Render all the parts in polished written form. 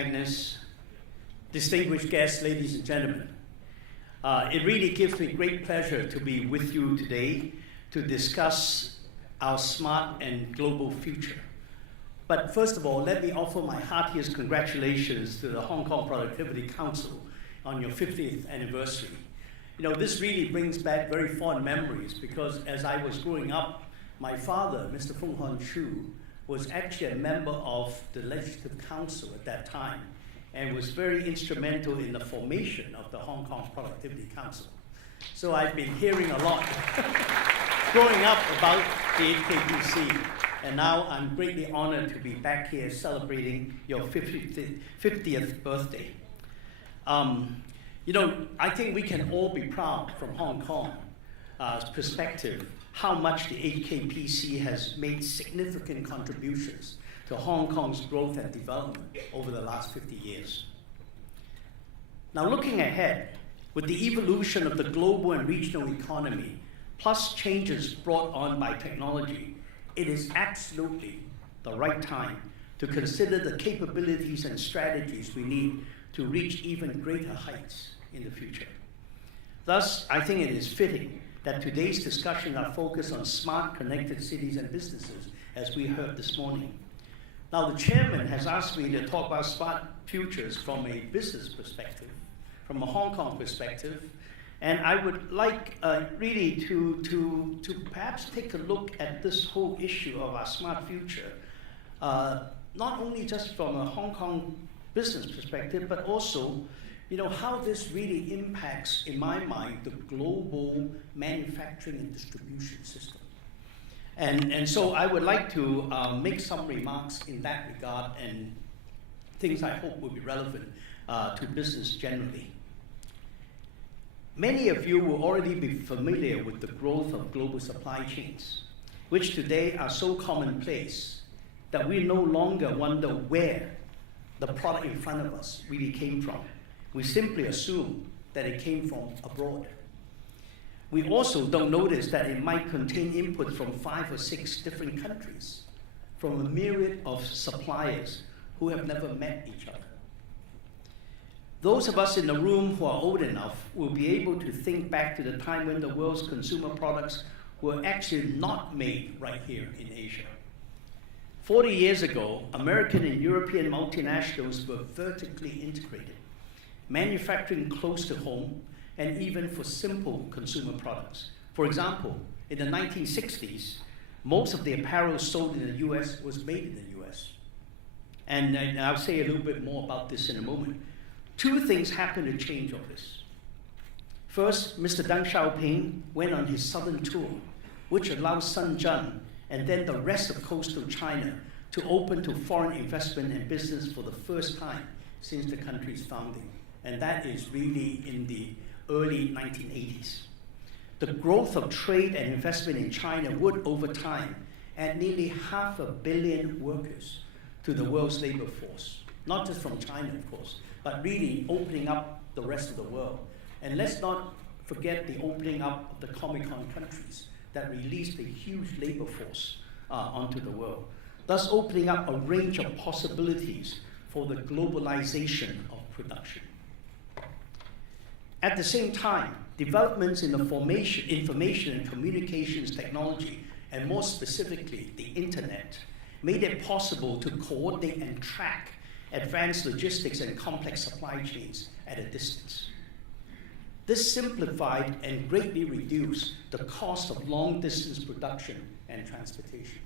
Agnes, distinguished guests, ladies and gentlemen. It really gives me great pleasure to be with you today to discuss our smart and global future. But first of all, let me offer my heartiest congratulations to the Hong Kong Productivity Council on your 50th anniversary. You know, this really brings back very fond memories because as I was growing up, my father, Mr. Fung Group, was actually a member of the Legislative Council at that time and was very instrumental in the formation of the Hong Kong Productivity Council. So I've been hearing a lot growing up about the HKPC, and now I'm greatly honored to be back here celebrating your 50th birthday. You know, I think we can all be proud from Hong Kong's perspective how much the HKPC has made significant contributions to Hong Kong's growth and development over the last 50 years. Now looking ahead, with the evolution of the global and regional economy, plus changes brought on by technology, it is absolutely the right time to consider the capabilities and strategies we need to reach even greater heights in the future. Thus, I think it is fitting that today's discussion are focused on smart, connected cities and businesses, as we heard this morning. Now, the chairman has asked me to talk about smart futures from a business perspective, from a Hong Kong perspective, and I would like really to perhaps take a look at this whole issue of our smart future, not only just from a Hong Kong business perspective, but also, you know, how this really impacts, in my mind, the global manufacturing and distribution system. And so I would like to make some remarks in that regard and things I hope will be relevant to business generally. Many of you will already be familiar with the growth of global supply chains, which today are so commonplace that we no longer wonder where the product in front of us really came from. We simply assume that it came from abroad. We also don't notice that it might contain inputs from 5 or 6 different countries, from a myriad of suppliers who have never met each other. Those of us in the room who are old enough will be able to think back to the time when the world's consumer products were actually not made right here in Asia. 40 years ago, American and European multinationals were vertically integrated, manufacturing close to home, and even for simple consumer products. For example, in the 1960s, most of the apparel sold in the US was made in the US. And I'll say a little bit more about this in a moment. 2 things happened to change all this. First, Mr. Deng Xiaoping went on his southern tour, which allowed Shenzhen and then the rest of coastal China to open to foreign investment and business for the first time since the country's founding. And that is really in the early 1980s. The growth of trade and investment in China would, over time, add nearly 500 million workers to the world's labor force. Not just from China, of course, but really opening up the rest of the world. And let's not forget the opening up of the Comecon countries that released a huge labor force onto the world, thus opening up a range of possibilities for the globalization of production. At the same time, developments in the information and communications technology, and more specifically, the internet, made it possible to coordinate and track advanced logistics and complex supply chains at a distance. This simplified and greatly reduced the cost of long-distance production and transportation.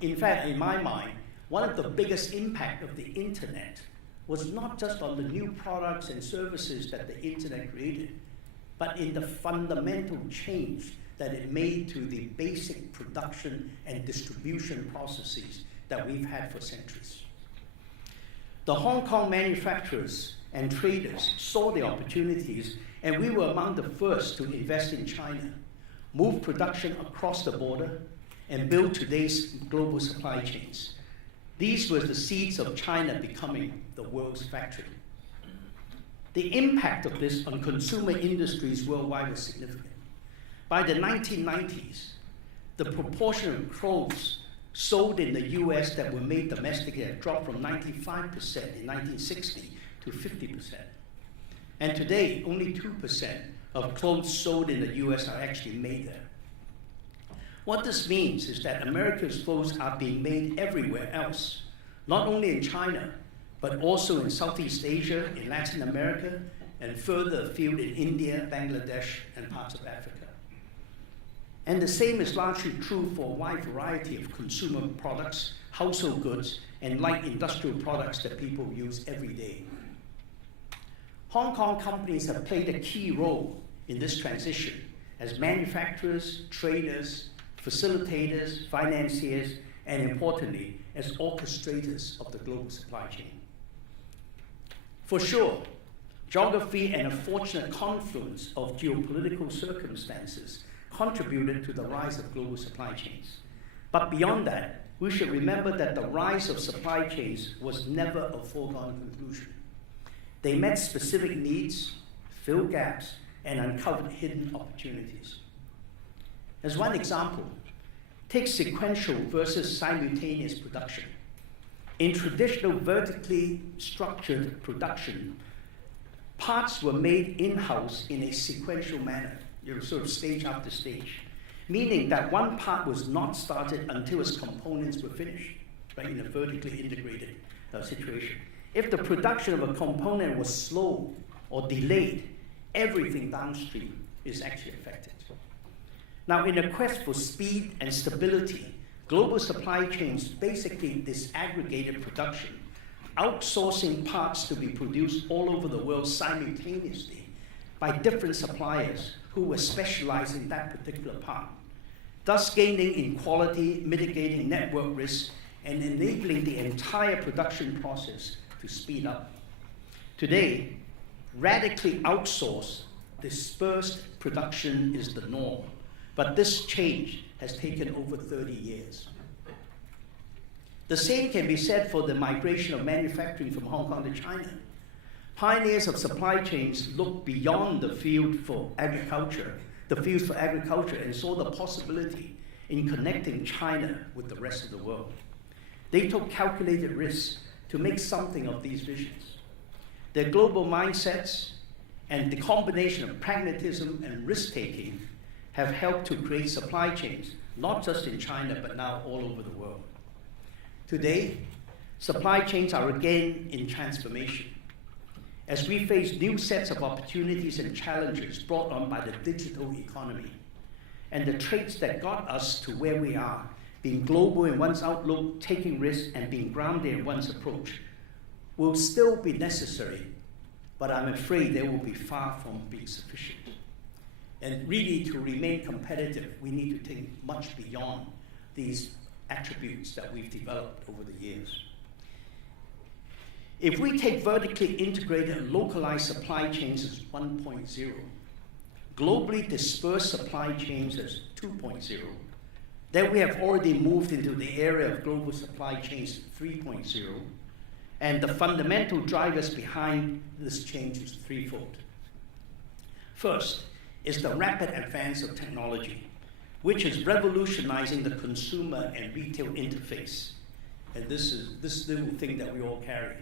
In fact, in my mind, one of the biggest impacts of the internet was not just on the new products and services that the internet created, but in the fundamental change that it made to the basic production and distribution processes that we've had for centuries. The Hong Kong manufacturers and traders saw the opportunities, and we were among the first to invest in China, move production across the border, and build today's global supply chains. These were the seeds of China becoming the world's factory. The impact of this on consumer industries worldwide was significant. By the 1990s, the proportion of clothes sold in the US that were made domestically have dropped from 95% in 1960 to 50%. And today, only 2% of clothes sold in the US are actually made there. What this means is that America's clothes are being made everywhere else, not only in China, but also in Southeast Asia, in Latin America, and further afield in India, Bangladesh, and parts of Africa. And the same is largely true for a wide variety of consumer products, household goods, and light industrial products that people use every day. Hong Kong companies have played a key role in this transition as manufacturers, traders, facilitators, financiers, and importantly, as orchestrators of the global supply chain. For sure, geography and a fortunate confluence of geopolitical circumstances contributed to the rise of global supply chains. But beyond that, we should remember that the rise of supply chains was never a foregone conclusion. They met specific needs, filled gaps, and uncovered hidden opportunities. As one example, take sequential versus simultaneous production. In traditional vertically structured production, parts were made in-house in a sequential manner, sort of stage after stage, meaning that one part was not started until its components were finished, right, in a vertically integrated situation. If the production of a component was slow or delayed, everything downstream is actually affected. Now, in a quest for speed and stability, global supply chains basically disaggregated production, outsourcing parts to be produced all over the world simultaneously by different suppliers who were specialized in that particular part, thus gaining in quality, mitigating network risk, and enabling the entire production process to speed up. Today, radically outsourced, dispersed production is the norm, but this change has taken over 30 years. The same can be said for the migration of manufacturing from Hong Kong to China. Pioneers of supply chains looked beyond the fields for agriculture, and saw the possibility in connecting China with the rest of the world. They took calculated risks to make something of these visions. Their global mindsets and the combination of pragmatism and risk-taking have helped to create supply chains, not just in China, but now all over the world. Today, supply chains are again in transformation as we face new sets of opportunities and challenges brought on by the digital economy. And the traits that got us to where we are, being global in one's outlook, taking risks, and being grounded in one's approach, will still be necessary, but I'm afraid they will be far from being sufficient. And really, to remain competitive, we need to think much beyond these attributes that we've developed over the years. If we take vertically integrated and localized supply chains as 1.0, globally dispersed supply chains as 2.0, then we have already moved into the area of global supply chains 3.0, and the fundamental drivers behind this change is threefold. First is the rapid advance of technology, which is revolutionizing the consumer and retail interface. And this is this little thing that we all carry.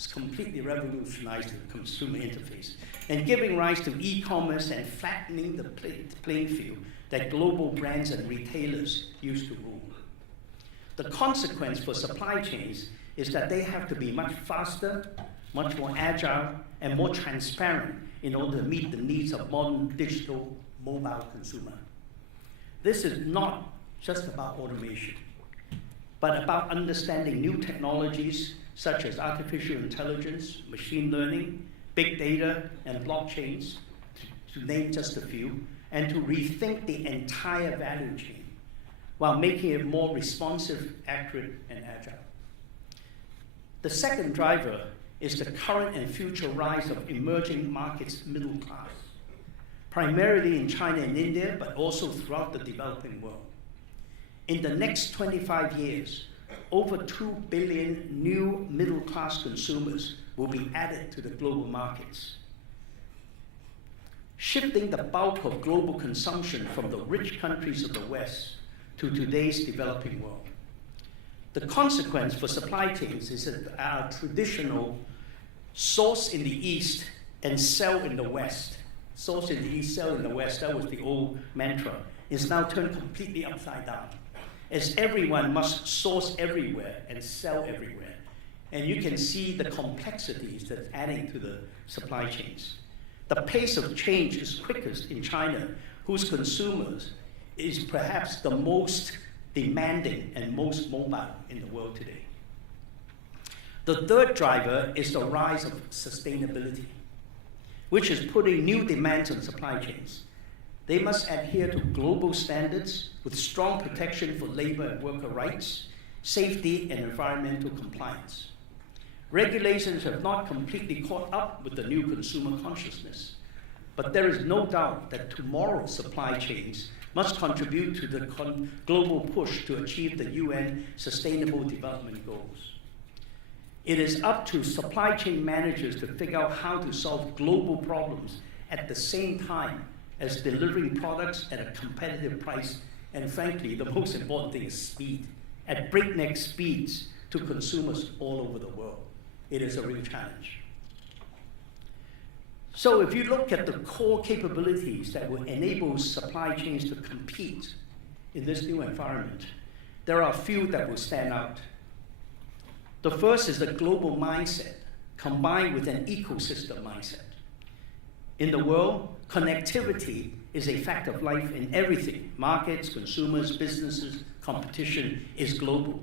It's completely revolutionized the consumer interface and giving rise to e-commerce and flattening the playing field that global brands and retailers used to rule. The consequence for supply chains is that they have to be much faster, much more agile, and more transparent in order to meet the needs of modern digital mobile consumer. This is not just about automation, but about understanding new technologies such as artificial intelligence, machine learning, big data, and blockchains, to name just a few, and to rethink the entire value chain while making it more responsive, accurate, and agile. The second driver is the current and future rise of emerging markets middle class, primarily in China and India, but also throughout the developing world. In the next 25 years, over 2 billion new middle-class consumers will be added to the global markets, shifting the bulk of global consumption from the rich countries of the West to today's developing world. The consequence for supply chains is that our traditional source in the East and sell in the West, source in the East, sell in the West, that was the old mantra, is now turned completely upside down, as everyone must source everywhere and sell everywhere. And you can see the complexities that's adding to the supply chains. The pace of change is quickest in China, whose consumers is perhaps the most demanding and most mobile in the world today. The third driver is the rise of sustainability, which is putting new demands on supply chains. They must adhere to global standards with strong protection for labor and worker rights, safety, and environmental compliance. Regulations have not completely caught up with the new consumer consciousness, but there is no doubt that tomorrow's supply chains must contribute to the global push to achieve the UN Sustainable Development Goals. It is up to supply chain managers to figure out how to solve global problems at the same time as delivering products at a competitive price, and frankly, the most important thing is speed, at breakneck speeds to consumers all over the world. It is a real challenge. So if you look at the core capabilities that will enable supply chains to compete in this new environment, there are a few that will stand out. The first is the global mindset combined with an ecosystem mindset. In the world, connectivity is a fact of life in everything. Markets, consumers, businesses, competition is global.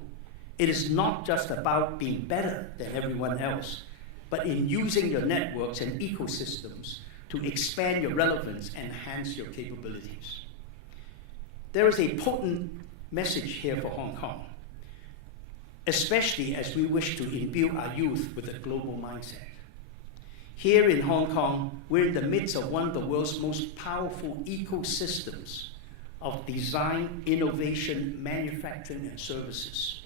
It is not just about being better than everyone else, but in using your networks and ecosystems to expand your relevance and enhance your capabilities. There is a potent message here for Hong Kong, especially as we wish to imbue our youth with a global mindset. Here in Hong Kong, we're in the midst of one of the world's most powerful ecosystems of design, innovation, manufacturing, and services.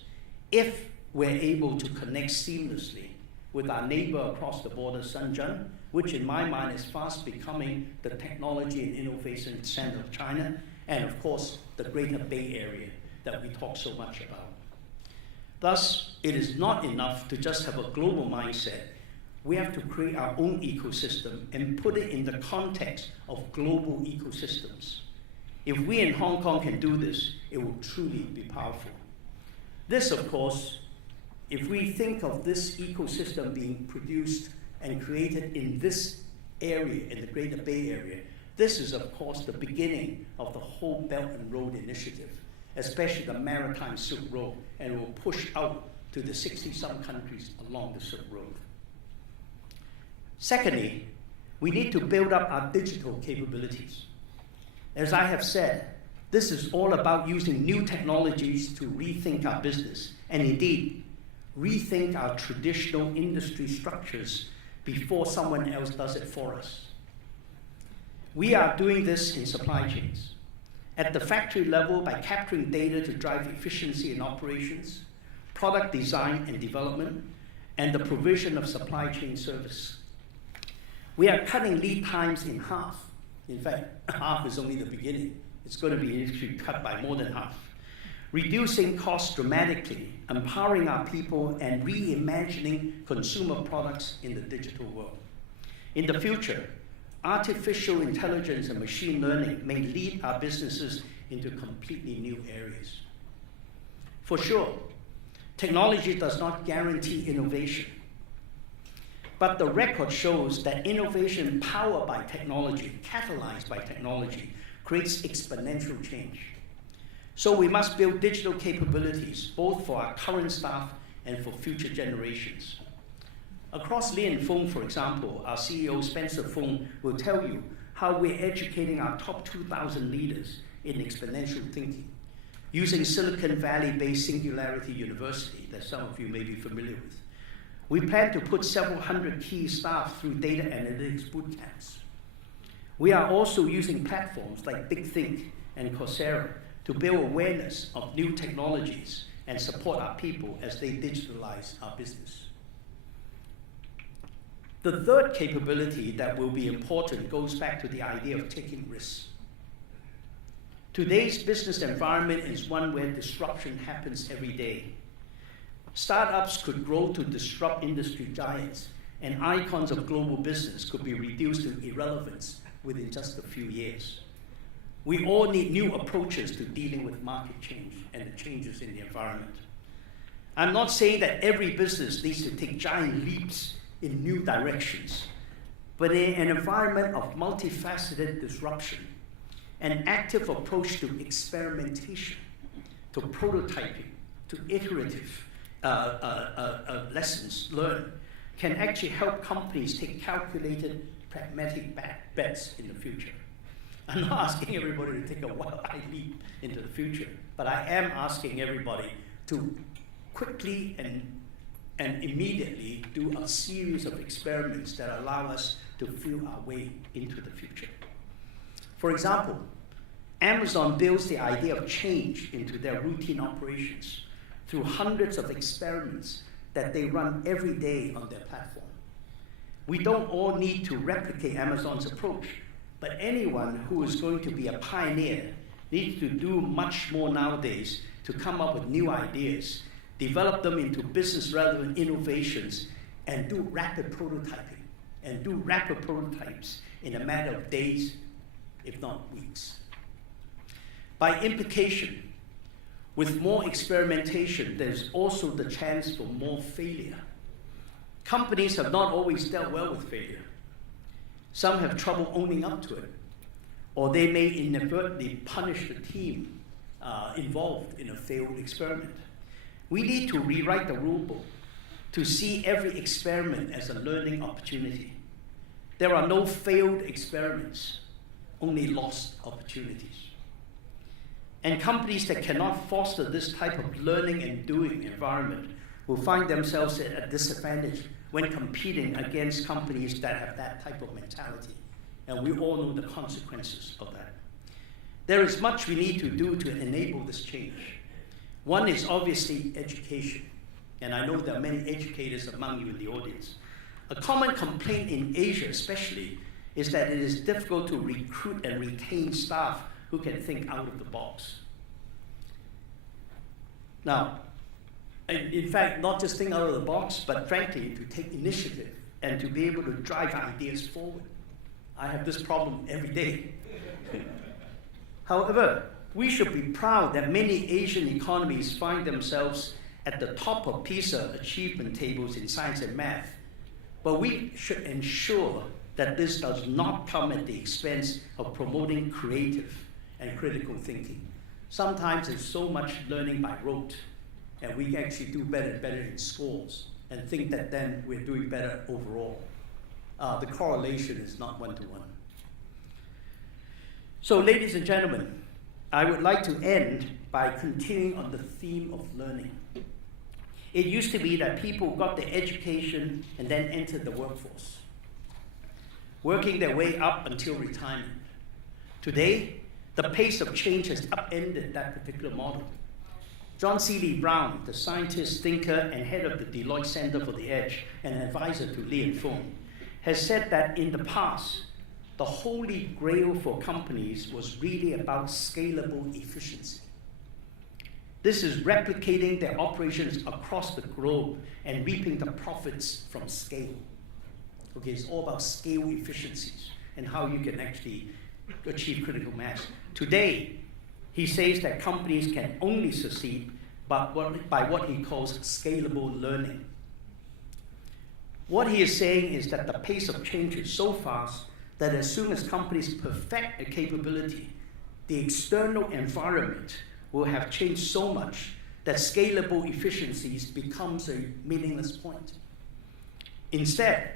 If we're able to connect seamlessly with our neighbor across the border, Shenzhen, which in my mind is fast becoming the technology and innovation center of China, and of course, the Greater Bay Area that we talk so much about. Thus, it is not enough to just have a global mindset. We have to create our own ecosystem and put it in the context of global ecosystems. If we in Hong Kong can do this, it will truly be powerful. This, of course, if we think of this ecosystem being produced and created in this area, in the Greater Bay Area, this is, of course, the beginning of the whole Belt and Road Initiative, especially the Maritime Silk Road, and it will push out to the 60-some countries along the Silk Road. Secondly, we need to build up our digital capabilities. As I have said, this is all about using new technologies to rethink our business, and indeed, rethink our traditional industry structures before someone else does it for us. We are doing this in supply chains. At the factory level, by capturing data to drive efficiency in operations, product design and development, and the provision of supply chain service. We are cutting lead times in half. In fact, half is only the beginning. It's going to be actually cut by more than half. Reducing costs dramatically, empowering our people, and reimagining consumer products in the digital world. In the future, artificial intelligence and machine learning may lead our businesses into completely new areas. For sure, technology does not guarantee innovation. But the record shows that innovation powered by technology, catalyzed by technology, creates exponential change. So we must build digital capabilities, both for our current staff and for future generations. Across Li & Fung, for example, our CEO Spencer Fung will tell you how we're educating our top 2,000 leaders in exponential thinking, using Silicon Valley-based Singularity University that some of you may be familiar with. We plan to put several hundred key staff through data analytics boot camps. We are also using platforms like Big Think and Coursera to build awareness of new technologies and support our people as they digitalize our business. The third capability that will be important goes back to the idea of taking risks. Today's business environment is one where disruption happens every day. Startups could grow to disrupt industry giants, and icons of global business could be reduced to irrelevance within just a few years. We all need new approaches to dealing with market change and the changes in the environment. I'm not saying that every business needs to take giant leaps in new directions, but in an environment of multifaceted disruption, an active approach to experimentation, to prototyping, to iterative lessons learned can actually help companies take calculated, pragmatic bets in the future. I'm not asking everybody to take a wild-eyed leap into the future, but I am asking everybody to quickly and immediately do a series of experiments that allow us to feel our way into the future. For example, Amazon builds the idea of change into their routine operations through hundreds of experiments that they run every day on their platform. We don't all need to replicate Amazon's approach, but anyone who is going to be a pioneer needs to do much more nowadays to come up with new ideas, develop them into business-relevant innovations, and do rapid prototyping, and do rapid prototypes in a matter of days, if not weeks. By implication, with more experimentation, there's also the chance for more failure. Companies have not always dealt well with failure. Some have trouble owning up to it, or they may inadvertently punish the team involved in a failed experiment. We need to rewrite the rule book to see every experiment as a learning opportunity. There are no failed experiments, only lost opportunities. And companies that cannot foster this type of learning and doing environment will find themselves at a disadvantage when competing against companies that have that type of mentality. And we all know the consequences of that. There is much we need to do to enable this change. One is obviously education. And I know there are many educators among you in the audience. A common complaint in Asia especially is that it is difficult to recruit and retain staff who can think out of the box. Now, in fact, not just think out of the box, but frankly, to take initiative and to be able to drive ideas forward. I have this problem every day. However, we should be proud that many Asian economies find themselves at the top of PISA achievement tables in science and math. But we should ensure that this does not come at the expense of promoting creative and critical thinking. Sometimes it's so much learning by rote, and we actually do better and better in scores and think that then we're doing better overall. The correlation is not one-to-one. So, ladies and gentlemen, I would like to end by continuing on the theme of learning. It used to be that people got their education and then entered the workforce, working their way up until retirement. Today, the pace of change has upended that particular model. John C. Lee Brown, the scientist, thinker, and head of the Deloitte Center for the Edge, and advisor to Lee and Fung, has said that in the past, the holy grail for companies was really about scalable efficiency. This is replicating their operations across the globe and reaping the profits from scale. Okay, it's all about scale efficiencies and how you can actually achieve critical mass. Today, he says that companies can only succeed by what he calls scalable learning. What he is saying is that the pace of change is so fast that as soon as companies perfect a capability, the external environment will have changed so much that scalable efficiencies becomes a meaningless point. Instead,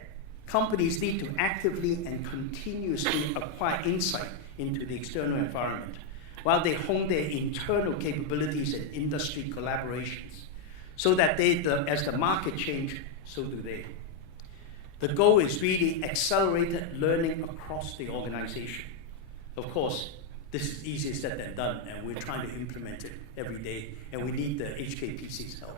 companies need to actively and continuously acquire insight into the external environment while they hone their internal capabilities and industry collaborations so that as the market change, so do they. The goal is really accelerated learning across the organization. Of course, this is easier said than done, and we're trying to implement it every day, and we need the HKPC's help.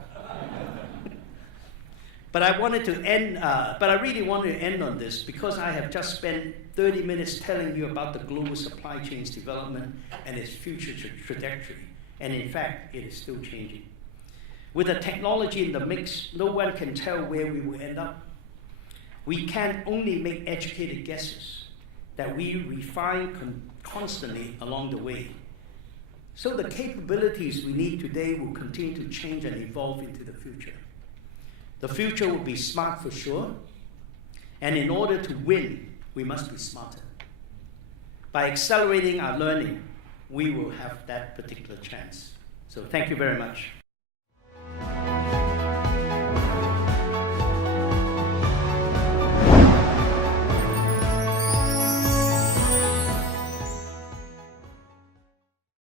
But I wanted to end, but I really wanted to end on this because I have just spent 30 minutes telling you about the global supply chain's development and its future trajectory. And in fact, it is still changing. With the technology in the mix, no one can tell where we will end up. We can only make educated guesses that we refine constantly along the way. So the capabilities we need today will continue to change and evolve into the future. The future will be smart for sure, and in order to win, we must be smarter. By accelerating our learning, we will have that particular chance. So thank you very much.